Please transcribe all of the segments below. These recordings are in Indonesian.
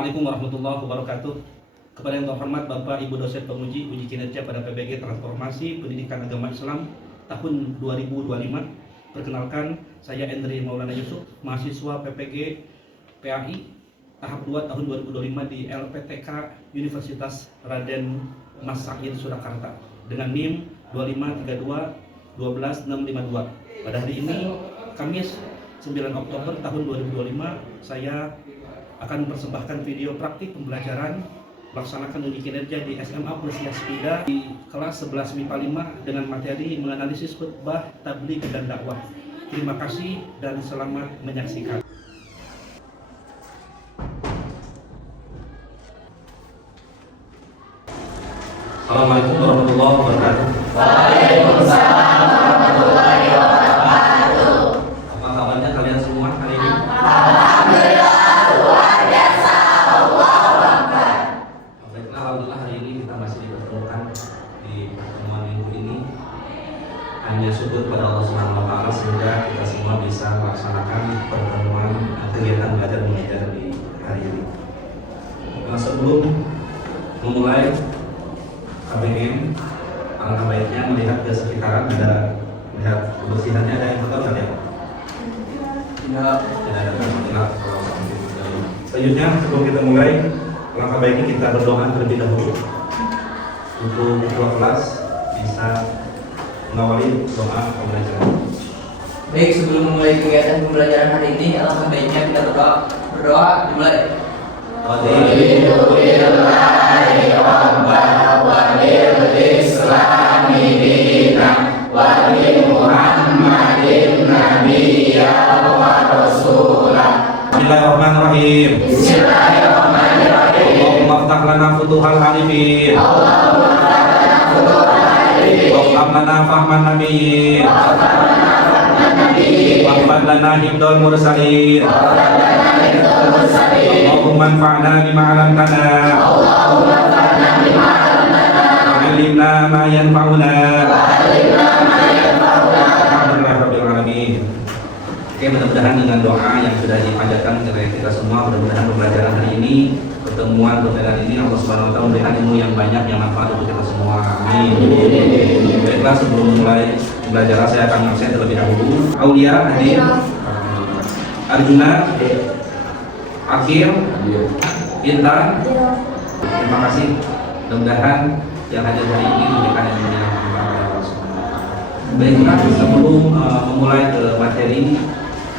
Assalamualaikum warahmatullahi wabarakatuh. Kepada yang terhormat Bapak Ibu dosen penguji uji kinerja pada PBG Transformasi Pendidikan Agama Islam tahun 2025. Perkenalkan, saya Endri Maulana Yusuf, mahasiswa PPG PAI tahap 2 tahun 2025 di LPTK Universitas Raden Mas Said Surakarta dengan NIM 253212652. Pada hari ini, Kamis 9 Oktober tahun 2025, saya akan mempersembahkan video praktik pembelajaran melaksanakan uji kinerja di SMA Persiaspida di kelas 11 MIPA 5 dengan materi menganalisis khutbah, tabligh dan dakwah. Terima kasih dan selamat menyaksikan. Assalamualaikum warahmatullahi wabarakatuh. Waalaikumsalam warahmatullahi wabarakatuh. Apa kabarnya kalian semua hari ini? Alhamdulillah, luar biasa. Allahu Akbar. Baiklah, alhamdulillah hari ini kita masih dipertemukan di pertemuan minggu ini. Hanya syukur pada Allah Subhanahu wa taala sehingga kita semua bisa melaksanakan pertemuan kegiatan belajar mengajar di hari ini. Nah, sebelum memulai KBM, alangkah baiknya melihat ke sekitaran, melihat kebersihannya, ada yang kotor nggak ya? Tidak ada kan? Selanjutnya, sebelum kita mulai, alangkah baiknya kita berdoa terlebih dahulu untuk ketua kelas bisa mengawali doa pembelajaran. Baik, sebelum memulai kegiatan pembelajaran hari ini, alangkah baiknya kita berdoa dimulai. Alhamdulillahi Rabbana wa bil Islami dina wa bi Muhammadin nabiyya wa rasulah. Bismillahirrahmanirrahim. Bismillahirrahmanirrahim. Allahumma ftah lana futuhal arifin. Allahumma lana futuhal arifin. Waghfir lana fahman nabiyyin. Waghfir lana hifdzal mursalin. Allahumma anfa'na bima 'allamtana. Allahumma anfa'na bima 'allamtana. Wa'allimna ma yanfa'una. Wa'allimna ma yanfa'una. Alhamdulillahirabbil alamin. Oke, mudah-mudahan dengan doa yang sudah dipanjatkan oleh kita semua, mudah-mudahan pembelajaran hari ini, pertemuan pembelajaran ini Allah Subhanahu wa taala memberikan ilmu yang banyak yang manfaat untuk kita semua. Amin. Baiklah, sebelum mulai pembelajaran saya akan absen terlebih dahulu. Aulia hadir. Arjuna, Akhir, Intan. Terima kasih. Mudah-mudahan yang hadir hari ini memberikan ilmu yang manfaat kepada Allah Subhanahu wa taala. Baiklah, sebelum memulai ke materi,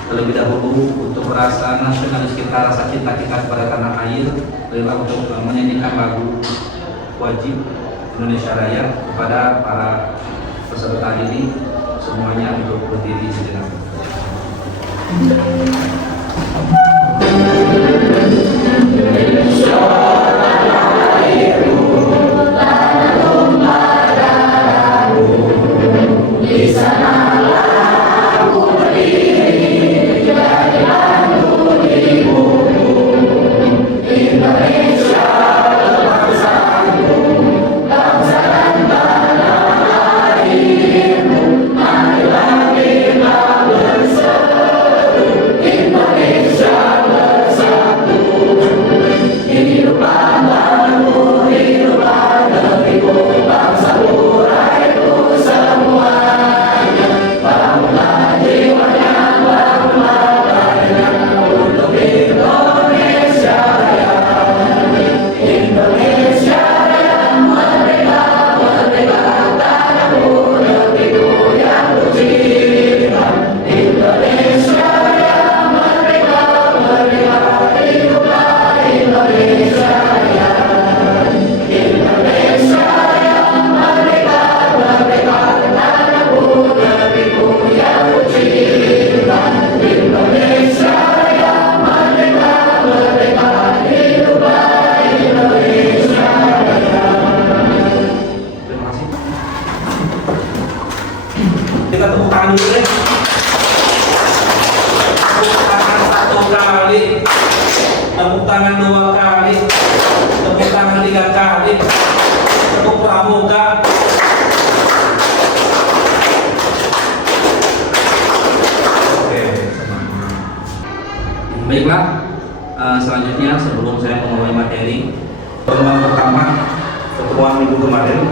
terlebih dahulu untuk rasa nasionalis kita, rasa cinta kita kepada tanah air, berilah untuk menyanyikan lagu wajib Indonesia Raya kepada para peserta ini semuanya untuk berdiri sejenak. Kita tepuk tangan dulu deh. Tepuk tangan 1 kali, tepuk tangan 2 kali, tepuk tangan 3 kali, tepuk pramuka. Oke, semangat. Baiklah, Selanjutnya sebelum saya memulai materi, pertemuan pertama pertemuan minggu kemarin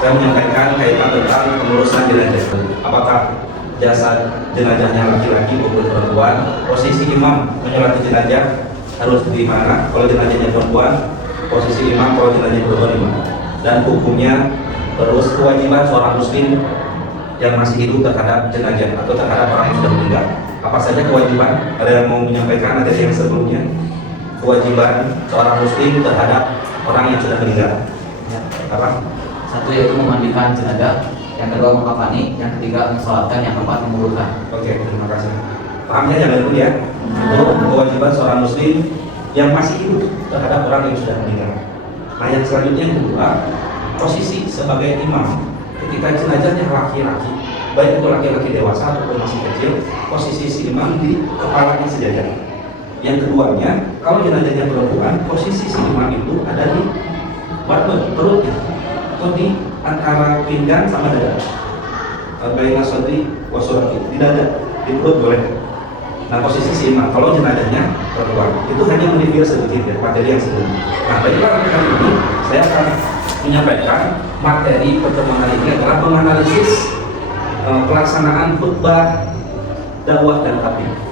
saya menyampaikan kaitan tentang pengurusan jenazah. Apakah jasad jenazahnya laki-laki maupun perempuan, posisi imam menyolati jenazah harus di mana? Kalau jenazahnya perempuan, posisi imam; kalau jenazahnya perempuan di mana? Dan hukumnya, terus kewajiban seorang muslim yang masih hidup terhadap jenazah atau terhadap orang yang sudah meninggal. Apa saja kewajiban? Ada yang mau menyampaikan? Ada yang sebelumnya? Kewajiban seorang muslim terhadap orang yang sudah meninggal. Apa? Satu yaitu memandikan jenazah, yang kedua mengkafani, yang ketiga mensolatkan, yang keempat menguburkan. Oke, terima kasih. Pahamnya jangan dulu ya. Itu kewajiban seorang muslim yang masih hidup terhadap orang yang sudah meninggal. Nah, yang selanjutnya yang kedua, posisi sebagai imam ketika jenazahnya laki-laki, baik itu laki-laki dewasa ataupun masih kecil, posisi si imam di kepalanya sejajar. Yang keduanya, kalau jenazahnya perempuan, posisi si imam itu ada di perutnya atau di antara pinggang sama dada. Baina sodri wasorati, di dada, di perut boleh. Nah, posisi si imam kalau jenazahnya perempuan itu hanya mereview sedikit ya materi yang sebelumnya. Nah, baiklah kali ini saya akan menyampaikan materi pertemuan hari ini adalah menganalisis pelaksanaan khutbah dakwah dan tabligh.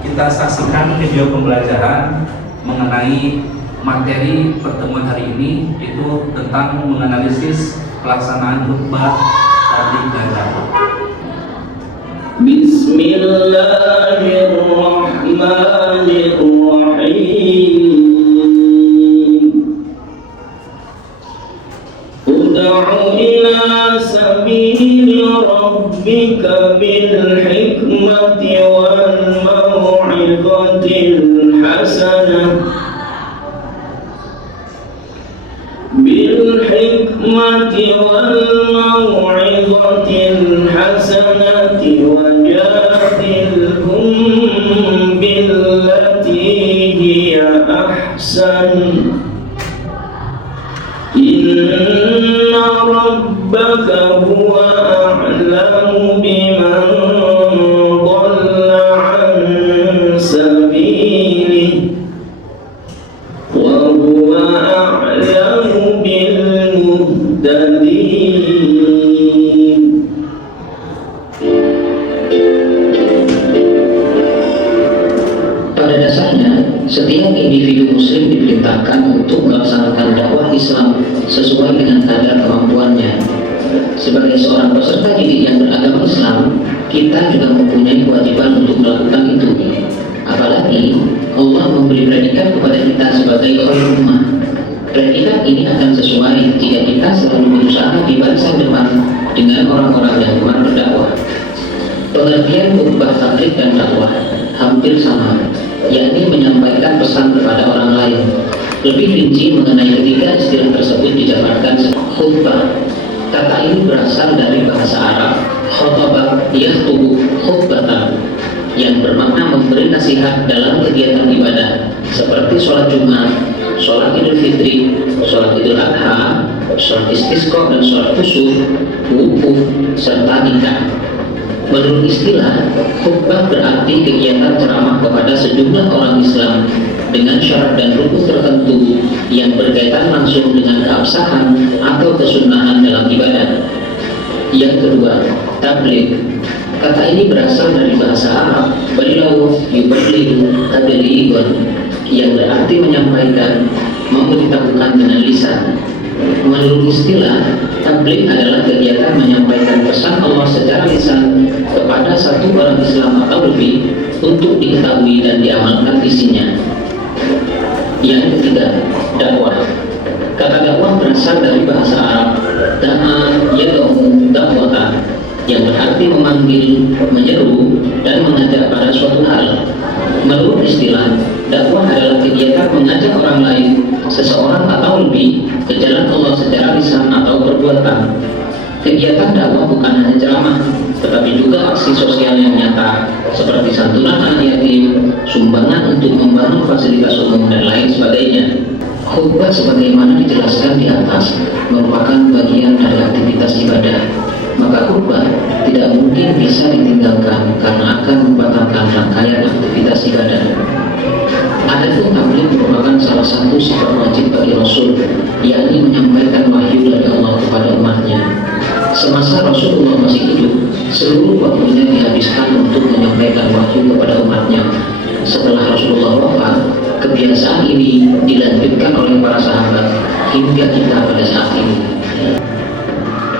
Kita saksikan video pembelajaran mengenai materi pertemuan hari ini, itu tentang menganalisis pelaksanaan khutbah tabligh dan dakwah. Bismillahirrahmanirrahim. Ud'u ila sabili rabbika bil hikmati wal mau'izatil hasanah wajadilhum billati hiya ahsan inna rabbaka huwa a'lamu biman dhalla an sabilihi wa huwa a'lamu bil muhtadin. Pada dasarnya, setiap individu muslim diperintahkan untuk melaksanakan dakwah Islam sesuai dengan kadar kemampuannya. Sebagai seorang peserta didik yang beragama Islam, kita juga mempunyai kewajiban untuk melakukan itu. Apalagi Allah memberi predikat kepada kita sebagai khairul ummah. Predikat ini akan sesuai jika kita selalu berusaha di barisan depan dengan orang-orang yang gemar berdakwah. Pengertian khutbah tabligh dan dakwah hampir sama, yakni menyampaikan pesan kepada orang lain. Lebih rinci mengenai ketiga istilah tersebut dijabarkan sebagai khutbah. Kata ini berasal dari bahasa Arab khotbah yakhtubu khutbatan, yang bermakna memberi nasihat dalam kegiatan ibadah seperti sholat Jumat, sholat Idul Fitri, sholat Idul Adha, sholat istisqa dan sholat kusuf, wukuf, serta nikah. Menurut istilah, khutbah berarti kegiatan ceramah kepada sejumlah orang Islam dengan syarat dan rukun tertentu yang berkaitan langsung dengan keabsahan atau kesunahan dalam ibadah. Yang kedua, tabligh. Kata ini berasal dari bahasa Arab balighun yuballighu tablighun, yang berarti menyampaikan, memberitahukan dengan lisan. Menurut istilah, tabligh adalah kegiatan menyampaikan pesan Allah secara lisan kepada satu orang Islam atau lebih untuk diketahui dan diamalkan isinya. Yang ketiga, dakwah. Kata dakwah berasal dari bahasa Arab da'a yad'u da'watan, yang berarti memanggil, menyeru, dan mengajak pada suatu hal. Menurut istilah, dakwah adalah kegiatan mengajak orang lain, seseorang atau lebih, ke jalan Allah secara lisan atau perbuatan. Kegiatan dakwah bukan hanya ceramah, tetapi juga aksi sosial yang nyata, seperti santunan anak yatim, sumbangan untuk membangun fasilitas umum, dan lain sebagainya. Khutbah sebagaimana dijelaskan di atas merupakan bagian dari aktivitas ibadah. Maka khutbah tidak mungkin bisa ditinggalkan karena akan membatalkan rangkaian aktivitas ibadah. Adapun tabligh merupakan salah satu sifat wajib bagi Rasul, yakni menyampaikan wahyu dari Allah kepada umatnya. Semasa Rasulullah masih hidup, seluruh waktunya dihabiskan untuk menyampaikan wahyu kepada umatnya. Setelah Rasulullah wafat, kebiasaan ini dilanjutkan oleh para sahabat hingga kita pada saat ini.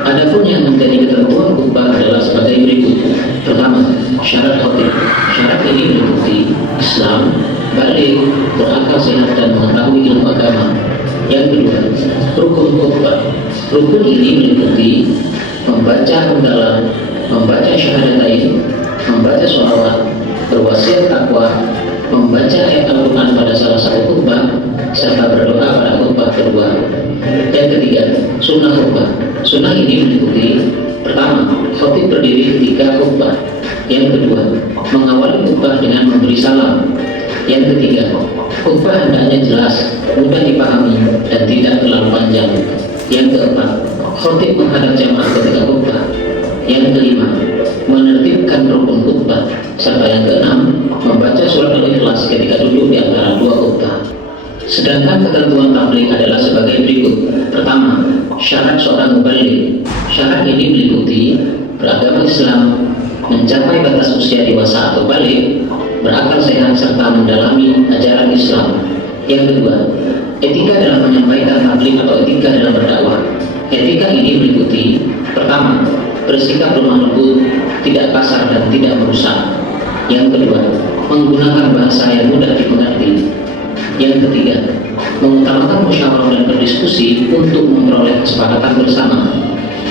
Adapun yang menjadi ketentuan khutbah adalah sebagai berikut. Pertama, syarat khatib. Syarat ini meliputi Islam, balik, berakal sehat dan mengetahui ilmu agama. Yang kedua, rukun khutbah. Rukun ini meliputi membaca hamdalah, membaca syahadatain, membaca sholawat, berwasiat takwa, membaca ayat Al-Quran pada salah satu khutbah, serta berdoa pada khutbah kedua. Yang ketiga, sunnah khutbah. Sunnah ini meliputi pertama, khatib berdiri ketika khutbah. Yang kedua, mengawali khutbah dengan memberi salam. Yang ketiga, khutbah hendaknya jelas, mudah dipahami, dan tidak terlalu panjang. Yang keempat, khatib menghadap jamaah ketika khutbah. Yang kelima, menertibkan rukun khutbah. Serta yang keenam, membaca surat Al-Ikhlas ketika duduk di antara dua khutbah. Sedangkan ketentuan tabligh adalah sebagai berikut. Pertama, syarat seorang mubaligh. Syarat ini meliputi beragama Islam, mencapai batas usia dewasa atau baligh, berakal sehat serta mendalami ajaran Islam. Yang kedua, etika dalam menyampaikan tabligh atau etika dalam berdakwah. Etika ini meliputi pertama, bersikap lemah lembut, tidak kasar dan tidak merusak. Yang kedua, menggunakan bahasa yang mudah dimengerti. Yang ketiga, mengutamakan musyawarah dan berdiskusi untuk memperoleh kesepakatan bersama.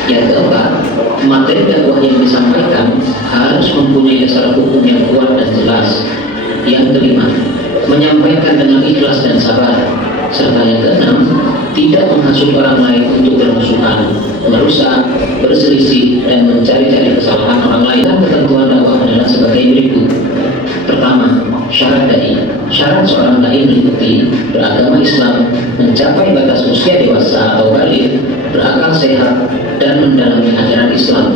Yang keempat, materi dakwah yang disampaikan harus mempunyai dasar hukum yang kuat dan jelas. Yang kelima, menyampaikan dengan ikhlas dan sabar. Serta yang keenam, tidak menghasut orang lain untuk bermusuhan, merusak, berselisih, dan mencari-cari kesalahan orang lain. Dan ketentuan dakwah adalah sebagai berikut. Pertama, syarat dai. Syarat seorang dai meliputi beragama Islam, mencapai batas usia dewasa atau baligh, berakal sehat, dan mendalami ajaran Islam.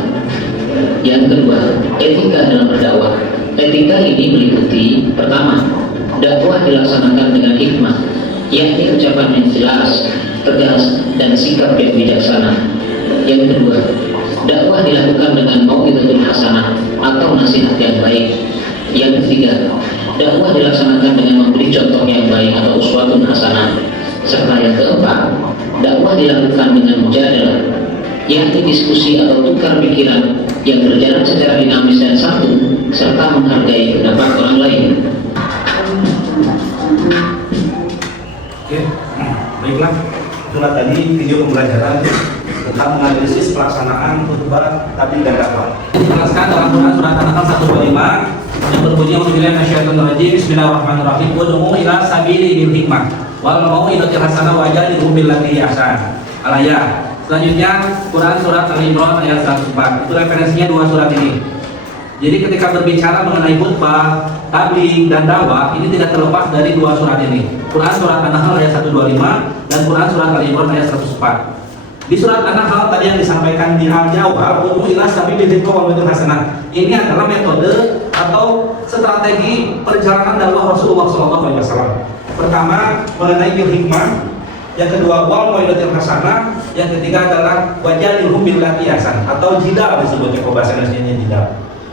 Yang kedua, etika dalam berdakwah. Etika ini meliputi pertama, dakwah dilaksanakan dengan hikmah, yakni ucapan yang jelas, tegas, dan sikap yang bijaksana. Yang kedua, dakwah dilakukan dengan mau'izatul hasanah atau nasihat yang baik. Yang ketiga, dakwah dilaksanakan dengan memberi contoh yang baik atau uswatun hasanah. Serta yang keempat, dakwah dilakukan dengan mujadalah, yakni diskusi atau tukar pikiran yang berjalan secara dinamis dan santun, serta menghargai pendapat orang lain. Oke, baiklah. Itulah tadi video pembelajaran tentang menganalisis pelaksanaan khutbah tabligh dan dakwah. Dijelaskan dalam Quran surat An-Nahl 125 yang berbunyi auzubillahi minasyaitonir rajim. Bismillahirrahmanirrahim. Wad'u ila sabili bil hikmah wal mau'izatil hasanah wa jadilhum billati ahsan. Al-ayat. Selanjutnya Quran surat Al-Imran ayat 104. Itu referensinya dua surat ini. Jadi ketika berbicara mengenai khutbah, tabligh dan dakwah, ini tidak terlepas dari dua surat ini. Quran surat An-Nahl ayat 125 dan Quran surat Al-Imran ayat 104. Di surat An-Nahl tadi yang disampaikan di awal, wad'u ila sabilil hikmah wal mau'izatil hasanah. Ini adalah metode atau strategi perjalanan dakwah Rasulullah SAW. Pertama mengenai bil hikmah, yang kedua wal mau'izatil hasanah, yang ketiga adalah wajadilhum billati ahsan atau jidal disebutnya kalau bahasa Indonesianya jidal.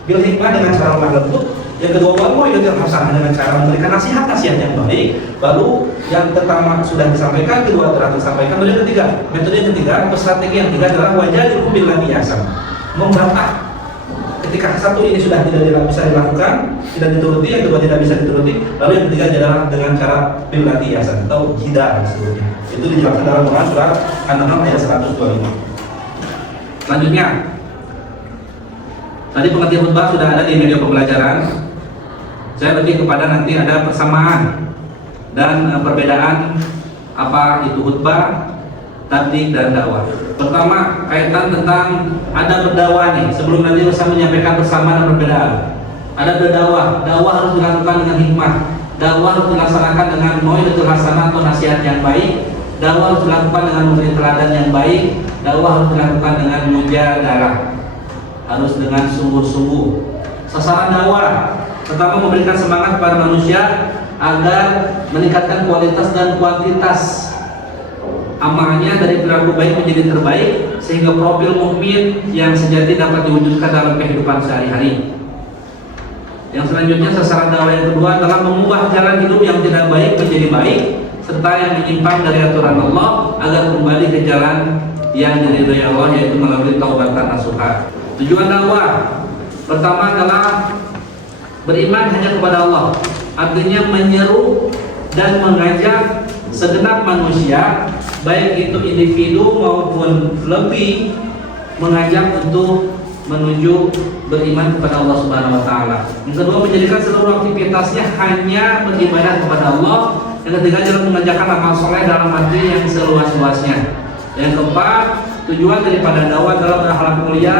Bil hikmah dengan cara lemah lembut, yang kedua wal mau'izatil hasanah dengan cara memberikan nasihat-nasihat yang baik. Baru yang pertama sudah disampaikan, kedua telah disampaikan. Lalu yang ketiga, metode yang ketiga atau strategi yang ketiga adalah wajadilhum billati ahsan. Membantah. Ketika satu ini sudah tidak bisa dilakukan, tidak dituruti, yang kedua tidak bisa dituruti, lalu yang ketiga adalah dengan cara billati ahsan atau jidal disebutnya. Itu dijelaskan dalam Quran surat An-Nahl ayat 125. Selanjutnya, tadi pengertian khutbah sudah ada di media pembelajaran. Saya lebih kepada nanti ada persamaan dan perbedaan apa itu khutbah, tabligh dan dakwah. Pertama, kaitan tentang ada berdakwah nih. Sebelum nanti saya menyampaikan persamaan dan perbedaan. Ada berdakwah, dakwah harus dilakukan dengan hikmah. Dakwah harus dilaksanakan dengan mau'izatul hasanah atau nasihat yang baik. Dakwah harus dilakukan dengan memberi teladan yang baik. Dakwah harus dilakukan dengan mujadalah, harus dengan sungguh-sungguh. Sasaran dakwah pertama memberikan semangat kepada manusia agar meningkatkan kualitas dan kuantitas amalnya dari perilaku baik menjadi terbaik, sehingga profil mukmin yang sejati dapat diwujudkan dalam kehidupan sehari-hari. Yang selanjutnya, sasaran dakwah yang kedua adalah mengubah jalan hidup yang tidak baik menjadi baik, serta yang menyimpang dari aturan Allah agar kembali ke jalan yang diridhoi Allah, yaitu melalui taubatan nasuha. Tujuan dakwah pertama adalah beriman hanya kepada Allah, artinya menyeru dan mengajak segenap manusia, baik itu individu maupun lebih, mengajak untuk menuju beriman kepada Allah Subhanahu wa taala. Yang kedua, menjadikan seluruh aktivitasnya hanya beribadah kepada Allah. Yang ketiga, adalah mengerjakan amal soleh dalam arti yang seluas-luasnya. Yang keempat, tujuan daripada dakwah adalah berakhlak mulia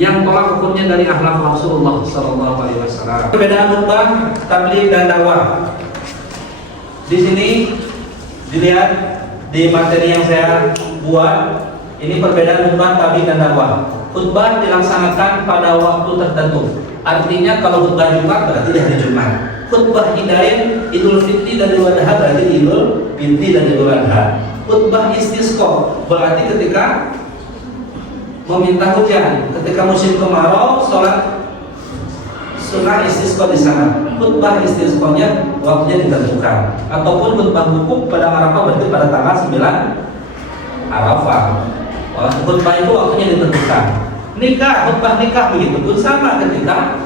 yang tolak ukurnya dari akhlak Rasulullah sallallahu alaihi wasallam. Perbedaan khutbah, tabligh dan dakwah. Di sini dilihat di materi yang saya buat, ini perbedaan khutbah, tabligh dan dakwah. Khutbah dilaksanakan pada waktu tertentu. Artinya kalau khutbah Jumat berarti di hari Jumat. Khutbah Idain, Idul Fitri dan Idul Adha berarti Idul Fitri dan Idul Adha. Khutbah istisqa berarti ketika meminta hujan, ketika musim kemarau, sholat sunnah istisqa di sana. Khutbah istisqanya waktunya ditentukan. Ataupun khutbah wukuf pada Arafah berarti pada tanggal 9 Arafah. Khutbah itu waktunya ditentukan. Nikah, khutbah nikah begitu pun sama ketika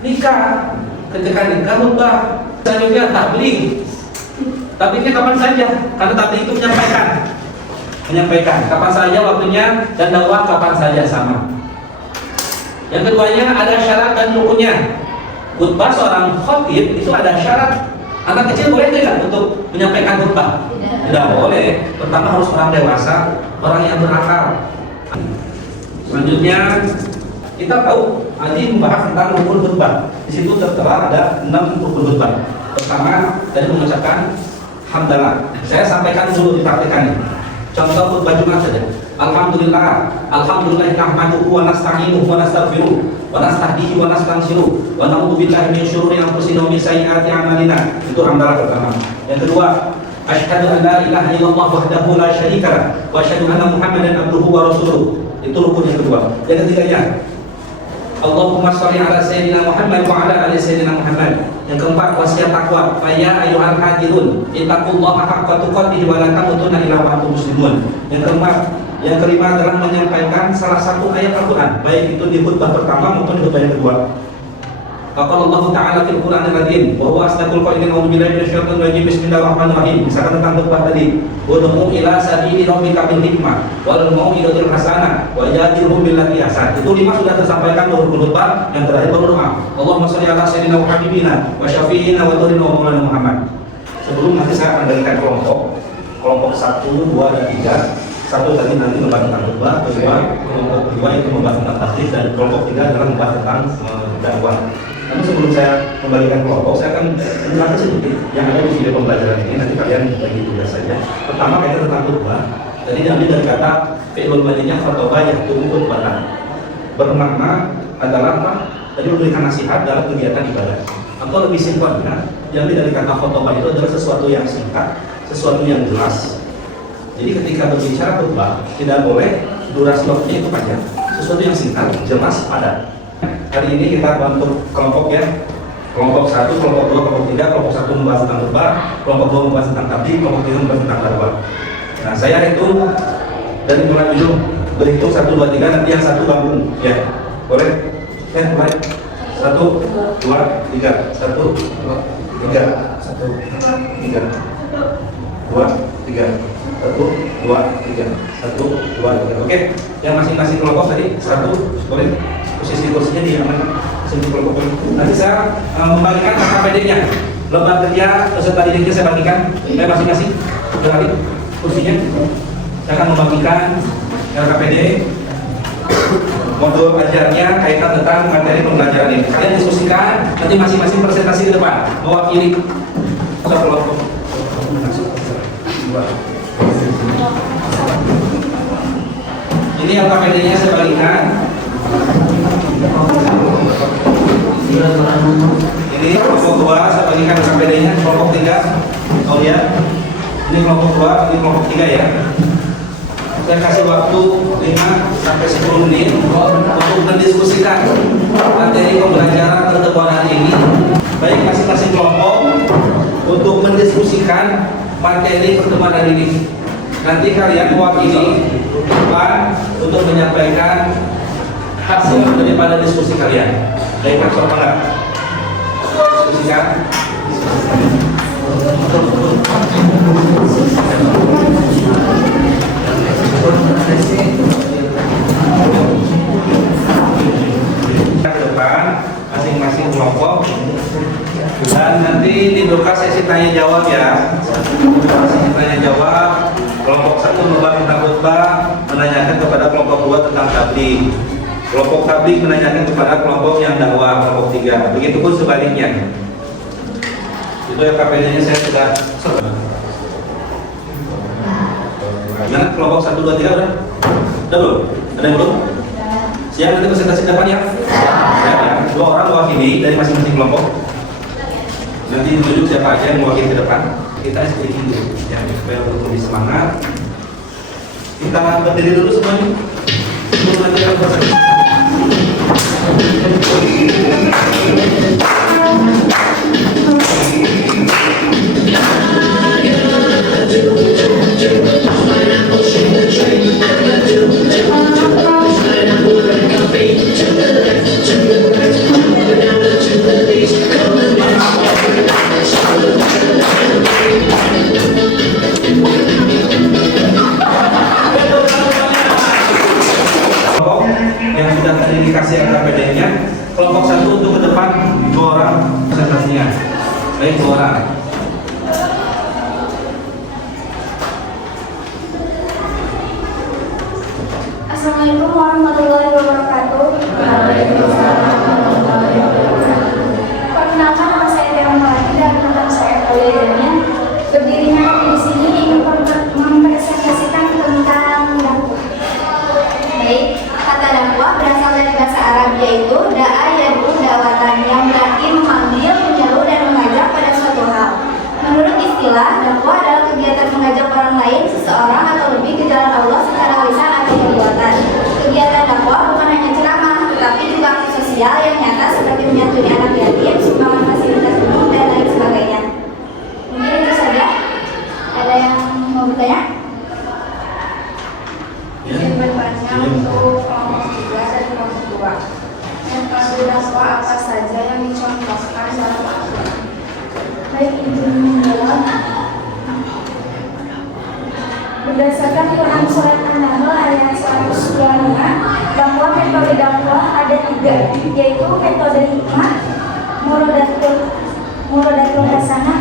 nikah. Ketika nikah khutbah. Selanjutnya tabligh. Tablighnya kapan saja, karena tabligh itu menyampaikan kapan saja waktunya, dan dakwah kapan saja sama. Yang keduanya ada syarat dan rukunnya. Khutbah seorang khatib itu ada syarat. Anak kecil boleh tidak untuk menyampaikan khutbah? Tidak boleh. Pertama harus orang dewasa, orang yang berakal. Selanjutnya kita tahu Adi membahas tentang rukun khutbah. Di situ tertera ada 6 rukun khutbah. Pertama tadi mengucapkan hamdalah. Saya sampaikan dulu, dipraktikkan. Contoh khutbah Jumat saja. Alhamdulillah, alhamdulillah nahmaduhu wa nasta'inuhu wa nastaghfiruh wa nastahdihi wa nastansiruh wa na'udzu billahi min syururi anfusina wa min sayyiati a'malina. Itu hamdalah pertama. Yang kedua, asyhadu an la ilaha illallah wahdahu la syarika lah wa asyhadu anna Muhammadan abduhu wa rasuluh. Itu rukun yang kedua. Yang ketiganya, Allahumma sholli ala sayyidina Muhammad wa ala ali sayyidina Muhammad. Yang keempat, wasiat takwa. Fa ya ayyuhal hadirun ittaqullaha haqqa tuqatih wa la tamutunna illa wa antum muslimun. Yang kelima adalah menyampaikan salah satu ayat Al-Qur'an, baik itu di khutbah pertama maupun di khutbah yang kedua. Qala Allah Ta'ala fil Qur'anil Karim, wa huwa asdaqul qailin wa billahi minasyaitonir rajim. Bismillahirrahmanirrahim. Misalkan tentang khutbah tadi, ud'u ila sabili rabbika bil hikmah wal mau'izatil hasanah wa jadilhum billati ahsan. Itu 5 sudah tersampaikan dalam khutbah. Yang terakhir baru doa. Allahumma shalli ala sayyidina wa habibina wa syafi'ina wa turina wa maulana Muhammad. Sebelum nanti saya akan bagikan kelompok 1, 2 dan 3. 1 tadi nanti membahas tentang khutbah, kelompok 2 itu membahas tentang tabligh, dan kelompok 3 adalah membahas tentang dakwah. Namun sebelum saya membagikan kelompok, saya akan menjelaskan sedikit yang ada di video pembelajaran ini. Nanti kalian bagi tugas saja. Pertama kaitan tentang khutbah. Tadi diambil dari kata fi'lul madhinya khutbah yahtumu khutbatan. Bermakna adalah apa? Tadi memberikan nasihat dalam kegiatan ibadah. Atau lebih simpelnya, diambil dari kata khutbah itu adalah sesuatu yang singkat, sesuatu yang jelas. Jadi ketika berbicara khutbah tidak boleh durasi waktunya itu panjang, sesuatu yang singkat, jelas, padat. Hari ini kita bentuk kelompok ya, kelompok 1, kelompok 2, kelompok 3. Kelompok 1 membahas tentang khutbah, kelompok 2 membahas tentang tabligh, kelompok 3 membahas tentang dakwah. Nah, saya hitung dari mulai ujung, berhitung 1, 2, 3, nanti yang 1 gabung ya, boleh? Ya, mulai 1, 2, 3, 1, 2, 3, 1, 3, 2, 3, 1, 2, 3, 1, 2, 3. Oke, yang masing-masing kelompok tadi 1, boleh kursinya diamankan masing-masing kelompok. Nanti saya membagikan KKPD-nya, lembar kerja peserta didiknya saya bagikan masing-masing dari kursinya. Saya akan membagikan KKPD, modul ajarnya kaitan tentang materi pembelajaran ini. Kalian diskusikan, nanti masing-masing presentasi ke depan mewakili kelompok. Ini LKPD-nya saya bagikan. Ini kelompok 2, saya bagikan KPD-nya kelompok 3. Oh ya, ini kelompok 2, ini kelompok 3 ya. Saya kasih waktu 5 sampai 10 menit untuk mendiskusikan materi pembelajaran pertemuan hari ini. Baik, masing-masing kelompok untuk mendiskusikan materi pertemuan hari ini. Nanti kalian mewakili depan untuk menyampaikan hasil daripada diskusi kalian. Baik, Pak Sormala. Diskusikan. Ke depan masing-masing kelompok dan nanti dibuka sesi tanya jawab ya. Sesi tanya jawab. Kelompok 1 membawa khutbah menanyakan kepada kelompok 2 tentang tabligh. Kelompok tabligh menanyakan kepada kelompok yang dakwah, kelompok 3. Begitupun sebaliknya. Itu ya KPD-nya saya sudah serta. Gimana kelompok 1, 2, 3 udah? Udah belum? Ada yang belum? Siap nanti presentasi depan ya? Siap ya. 2 orang mewakili dari masing-masing kelompok. Nanti ditunjuk siapa aja yang mewakili ke depan. Kita speaking dulu ya, supaya lebih semangat. Kita berdiri dulu semuanya. Sebelum nanti kita presentasi. Yang sudah terindikasi KPD-nya, kelompok 1 untuk ke depan 2 orang presentasinya. Baik, 2 orang. Assalamualaikum warahmatullahi wabarakatuh. Perkenalkan, nama saya Tiara Melati dan teman saya Kaulianya. Berdirinya kami di sini ingin mempresentasikan tentang dakwah. Baik, kata dakwah berasal dari bahasa Arab yaitu da'a yad'u da'watan, yang berarti memanggil, menyeru dan mengajak pada suatu hal. Menurut istilah, dakwah adalah kegiatan mengajak orang lain, seseorang atau lebih ke jalan Allah secara lisan atau perbuatan. Kegiatan dakwah bukan hanya ceramah, tetapi juga aksi sosial yang nyata seperti menyantuni anak yatim, sumbangan fasilitas umum dan lain sebagainya. Mungkin itu saja. Ada yang mau bertanya? Izin bertanya untuk kelompok 3 dan kelompok 2. Metode dakwah apa saja yang dicontohkan dalam Al-Quran? Baik, itu menjawab. Berdasarkan Quran surat An-Nahl ayat 125, bahwa metode dakwah ada 3, yaitu metode hikmah, muradatul hasanah,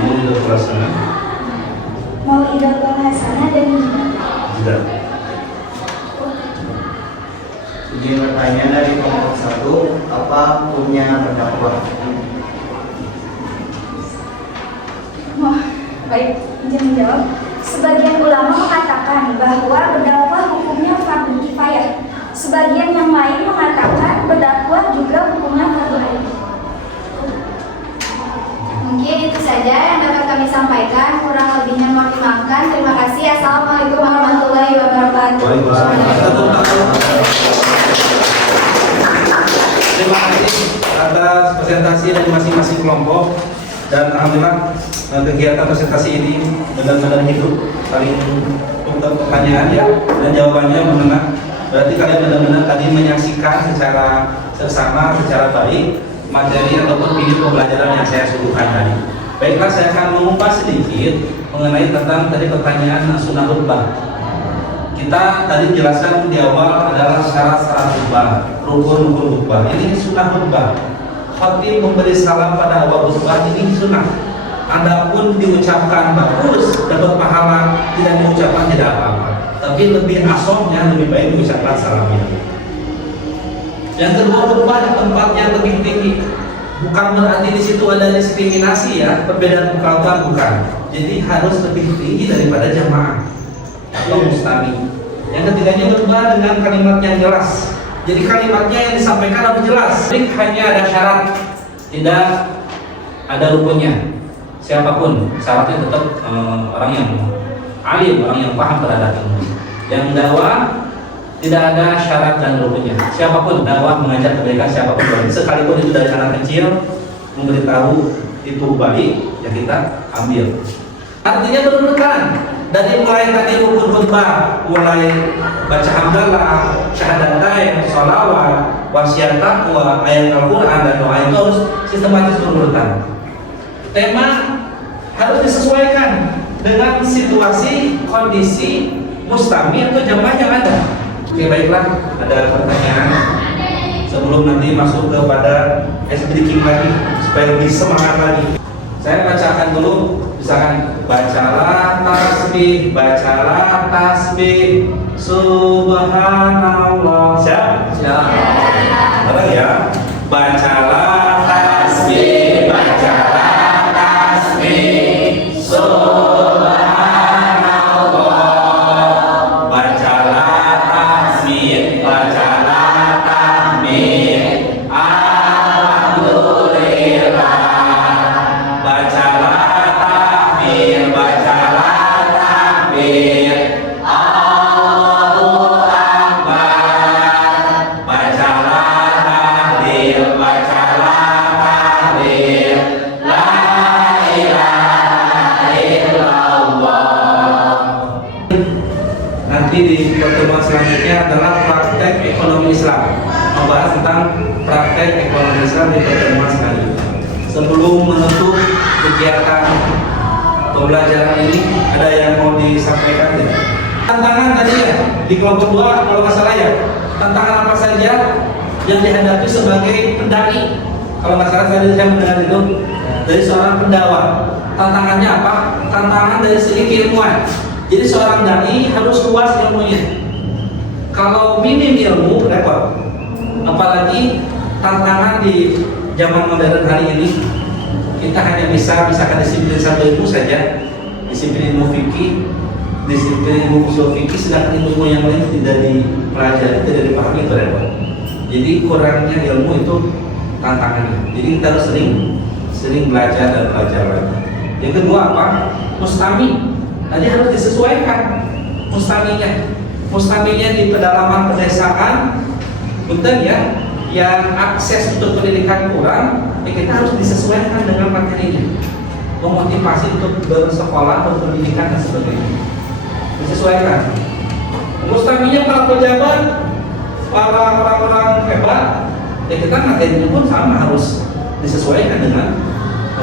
mau'idatul hasanah dan Sudah. Izin bertanya dari kelompok 1, apa hukumnya berdakwah? Wah, baik, izin menjawab. Sebagian ulama mengatakan bahwa berdakwah hukumnya fardu kifayah. Sebagian yang lain mengatakan berdakwah juga hukumnya fardu ain. Mungkin itu saja yang dapat kami sampaikan. Kurang lebihnya mohon dimaafkan. Terima kasih. Assalamualaikum warahmatullahi wabarakatuh. Terima kasih atas presentasi dari masing-masing kelompok, dan alhamdulillah kegiatan presentasi ini benar-benar hidup, saling untuk pertanyaan ya dan jawabannya menengah. Berarti kalian benar-benar tadi menyaksikan secara seksama, secara baik materi ataupun video pembelajaran yang saya suguhkan tadi. Baiklah, saya akan mengupas sedikit mengenai tentang tadi pertanyaan sunnah khutbah. Kita tadi jelaskan di awal adalah syarat-syarat khutbah, rukun-rukun khutbah. Ini sunnah khutbah. Khatib memberi salam pada awal khutbah ini sunnah. Adapun diucapkan bagus dapat pahala, tidak diucapkan tidak apa-apa. Tapi lebih asomnya lebih baik diucapkan salamnya. Yang kedua, khutbah di tempat yang lebih tinggi. Bukan berarti di situ ada diskriminasi ya, perbedaan kekuatan bukan. Jadi harus lebih tinggi daripada jamaah atau mustami. Yang ketiganya khutbah dengan kalimat yang jelas. Jadi kalimatnya yang disampaikan harus jelas. Jadi hanya ada syarat, tidak ada rukunnya. Siapapun syaratnya tetap orang yang alim, orang yang paham terhadap ilmu. Yang dakwah tidak ada syarat dan rukunnya. Siapapun dakwah mengajak kebaikan, siapapun baik. Sekalipun itu dari anak kecil memberitahu itu baik, ya kita ambil. Artinya berurutan dari mulai tadi rukun khutbah, mulai baca hamdalah, syahadatain, sholawat, wasiat taqwa, ayat Al-Quran dan doa itu harus sistematis berurutan. Tema harus disesuaikan dengan situasi, kondisi mustami atau jamaah yang ada. Oke, baiklah, ada pertanyaan sebelum nanti masuk kepada sedikit lagi supaya lebih semangat lagi. Saya bacakan dulu, misalkan bacalah tasbih, subhanallah. Siap? Siap. Ya. Bacalah tasbih, subhanallah. Bacalah tasbih, alhamdulillah. Bacalah takbir, Allahu Akbar. Bacalah tahlil, la ilaha illallah. Nanti di pertemuan selanjutnya adalah praktek ekonomi Islam, membahas tentang praktek ekonomi Islam di pertemuan selanjutnya. Sebelum menutup kegiatan pembelajaran ini, ada yang mau disampaikan tidak? Tantangan tadi ya, di kelompok 2 kalau nggak salah ya, tantangan apa saja yang dihadapi sebagai pendaki? Kalau nggak salah saya mendengar itu dari seorang pendakwah. Tantangannya apa? Tantangan dari segi keilmuan. Jadi seorang dai harus luas ilmunya. Kalau minim ilmu, repot. Apalagi tantangan di zaman modern hari ini, kita hanya bisa misalkan disiplin satu ilmu saja, disiplin ilmu fikih, disiplin ilmu usul fikih, sedangkan ilmu yang lain tidak dipelajari, tidak dipahami, itu repot. Jadi kurangnya ilmu itu tantangannya. Jadi kita harus sering belajar dan belajar lagi. Yang kedua apa? Mustami. Tadi harus disesuaikan mustaminya di pedalaman pedesaan, betul ya? Yang akses untuk pendidikan kurang, ya kita harus disesuaikan dengan materinya, memotivasi untuk bersekolah, berpendidikan dan sebagainya, disesuaikan. Mustaminya para pejabat, para orang-orang hebat, ya kita materinya pun sama harus disesuaikan dengan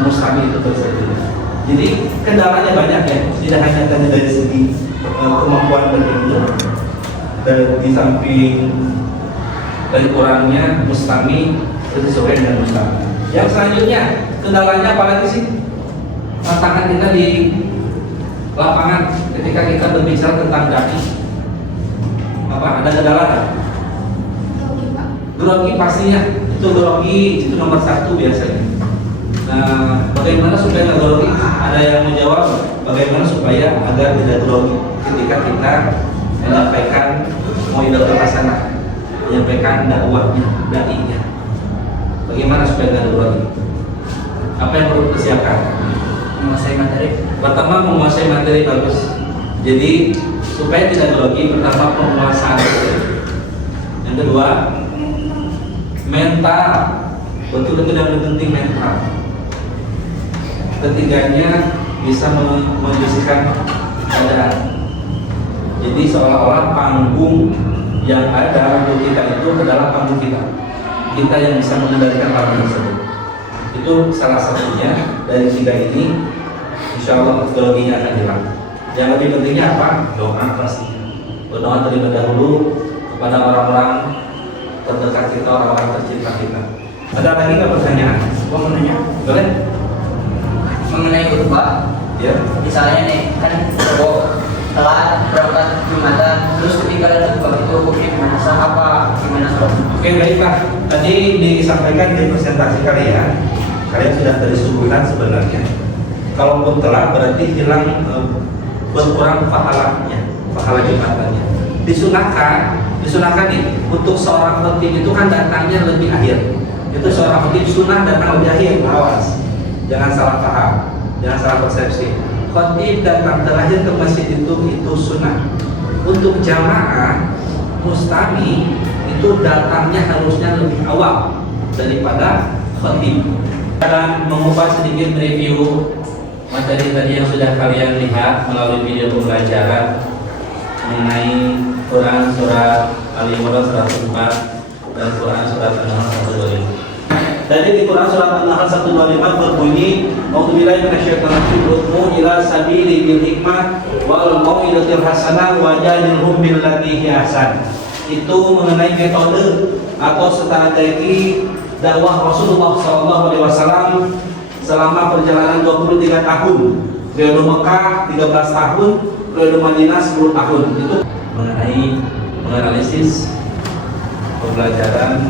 mustami itu tersebut. Jadi kendalanya banyak ya, tidak hanya dari segi kemampuan berilmu, dan di samping dari kurangnya mustami sesuai dengan mustami. Yang selanjutnya kendalanya apalagi sih? Tantangan kita di lapangan ketika kita berbicara tentang dai. Apa? Ada kendala nggak? Grogi pastinya. Itu nomor 1 biasanya. Nah, bagaimana supaya nggak grogi? Ada yang menjawab bagaimana supaya agar tidak grogi ketika kita menyampaikan Mau'idatul Hasanah, menyampaikan dakwahnya, dai-nya. Bagaimana supaya tidak grogi? Apa yang perlu dipersiapkan? Menguasai materi. Pertama, menguasai materi bagus. Jadi supaya tidak grogi, pertama penguasaan materi. Yang kedua, mental. Betul-betul yang lebih penting mental. Ketiganya bisa membersihkan keadaan. Jadi seolah-olah panggung yang ada untuk kita itu adalah panggung kita. Kita yang bisa mengendalikan panggung tersebut. Itu salah satunya dari 3 ini. Insya Allah teknologinya akan hilang. Yang lebih pentingnya apa? Doa pastinya. Berdoa terlebih dahulu kepada orang-orang terdekat kita, orang-orang tercinta kita. Ada lagi nggak pertanyaan? Gua mau nanya Boleh? mengenai khutbah. Ya. Misalnya nih, kan gua telat berangkat Jumatan, terus ketinggalan khutbah itu hukumnya gimana? Sah apa? Gimana soal? Oke, baiklah. Tadi disampaikan di presentasi kalian sudah tersuguhkan sebenarnya. Kalaupun telat berarti hilang, berkurang pahalanya, pahala jumatannya. Disunahkan nih untuk seorang khatib itu kan datangnya lebih akhir. Itu seorang khatib sunnah datang lebih akhir, awas. Jangan salah paham, jangan salah persepsi. Khatib datang terakhir ke masjid itu sunnah. Untuk jamaah mustami itu datangnya harusnya lebih awal daripada khatib. Dan mengubah sedikit review materi tadi yang sudah kalian lihat melalui video pembelajaran mengenai Quran surat Ali Imran 104 dan Quran surat An-Nahl 125. Tadi di Quran surat An-Nahl 125 berbunyi A'udzubillahi minasyaitonir rajim ud'u ila sabili bil hikmah wal mau'izatil hasanah wajadilhum billati hi ahsan. Itu mengenai metode atau strategi dakwah Rasulullah SAW selama perjalanan 23 tahun. Periode Mekah 13 tahun, periode Madinah 10 tahun. Itu mengenai menganalisis pembelajaran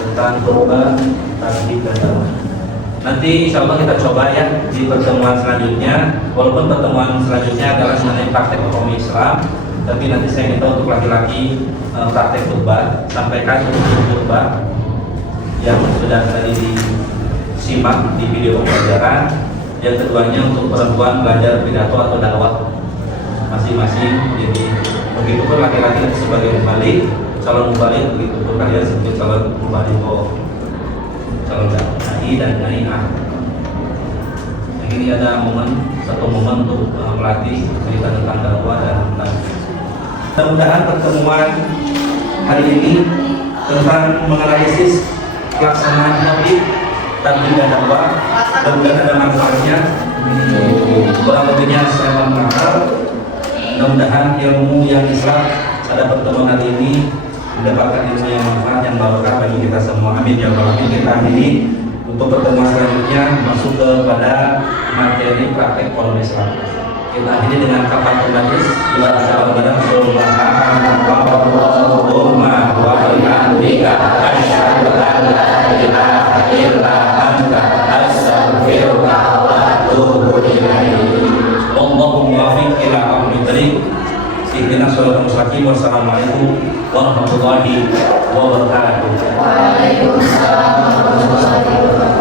tentang korban tasbih dan dakwah. Nanti insya Allah kita coba ya di pertemuan selanjutnya. Walaupun pertemuan selanjutnya adalah mengenai praktek hukum Islam, tapi nanti saya minta untuk laki-laki praktek khutbah, sampaikan untuk khutbah yang sudah tadi disimak di video pembelajaran. Yang keduanya untuk perempuan belajar pidato atau dakwah masing-masing. Jadi begitu pun laki-laki sebagai mubalik, calon mubalik, begitu pun kalian sebagai calon mubalik, calon dai dan daiah. Ini ada satu momen untuk melatih cerita tentang dakwah dan tentang. Mudah-mudahan pertemuan hari ini tentang menganalisis pelaksanaan tauhid dan juga dakwah mudah-mudahan ada manfaatnya. Kurang lebihnya saya mohon maaf. Mudah-mudahan ilmu yang Islam pada pertemuan hari ini mendapatkan ilmu yang manfaat yang barokah bagi kita semua. Amin ya rabbal alamin. Kita akhiri untuk pertemuan selanjutnya masuk kepada materi praktek kolom Islam. Kita akhiri dengan kafaratul majlis. Kita kepada Subhanallahumma wa bihamdika asyhadu an la ilaha illa anta astaghfiruka wa atubu ilaik. Allahumma waffiq ila aqwamit thariq. Ihdinas shiratal mustaqim. Wassalamualaikum warahmatullahi wabarakatuh. Waalaikumsalam warahmatullahi wabarakatuh.